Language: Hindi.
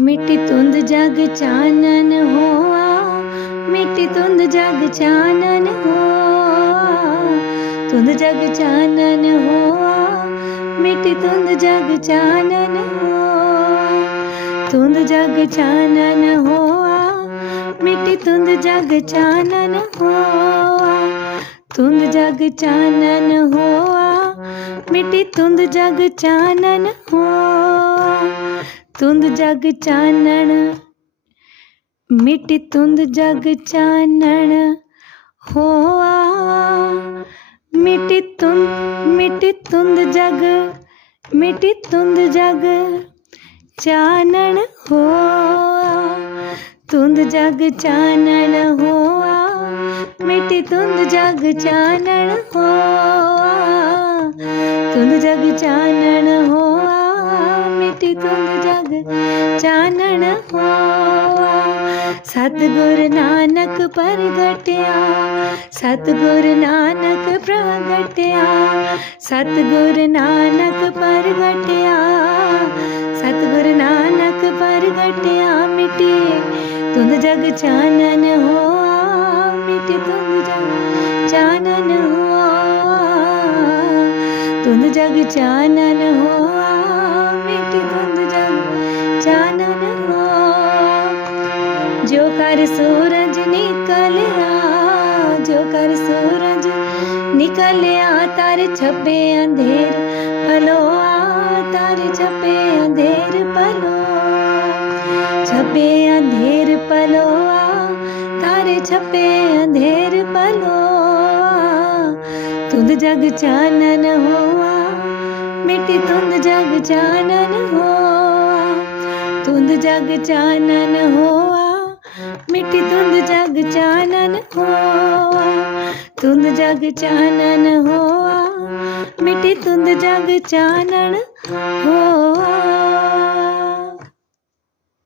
मिट्टी तुंद जग चानन हो मिट्टी तुंद जग चानन हो तुंद जग चानन हो मिट्टी तुंद जग चानन हो तुंद जग चानन हो मिट्टी तुंद जग चानन हो तुंद जग चानन हो मिट्टी तुंद जग चानन हो ਤੁੰਦ ਜਗ ਚਾਨਣ ਮਿੱਟੀ ਤੁੰਦ ਜਗ ਚਾਨਣ ਹੋਆ ਮਿੱਟੀ ਤੁੰਦ ਮਿੱਟੀ ਤੁੰਦ ਜਗ ਮਿੱਟੀ ਤੁੰਦ ਜਗ ਚਾਨਣ ਹੋਆ ਤੁੰਦ ਜਗ ਚਾਨਣ ਹੋਆ ਮਿੱਟੀ ਤੁੰਦ ਜਗ ਚਾਨਣ ਹੋਆ ਤੁੰਦ ਜਗ ਚਾਨਣ ਹੋਆ ਮਿੱਟੀ ਤੁੰਦ ਜਗ ਚਾਨਣ ਹੋਆ। ਸਤਿਗੁਰ ਨਾਨਕ ਪ੍ਰਗਟਿਆ, ਸਤਿਗੁਰ ਨਾਨਕ ਪ੍ਰਗਟਿਆ, ਸਤਿਗੁਰ ਨਾਨਕ ਪ੍ਰਗਟਿਆ, ਸਤਿਗੁਰ ਨਾਨਕ ਪ੍ਰਗਟਿਆ। ਮਿੱਟੀ ਤੁੰਦ ਜਗ ਚਾਨਣ ਹੋਆ, ਮਿੱਟੀ ਤੁੰਦ ਜਗ ਚਾਨਣ ਹੋਆ। ਤੁੰਦ ਜਗ ਚਾਨਣ ਹੋਆ। जो कर सूरज सूरज छपे अंधेर पलो आ तार छपे अंधेर पलो छपे अंधेर पलो आ तार छपे अंधेर पलो तुद जग चानन हुआ मिट्टी धुंध जग चानन हो धुंध जग चानन हो मिट्टी धुंध जग चानन हो धुंध जग चानन हो मिट्टी धुंध जग चानन हो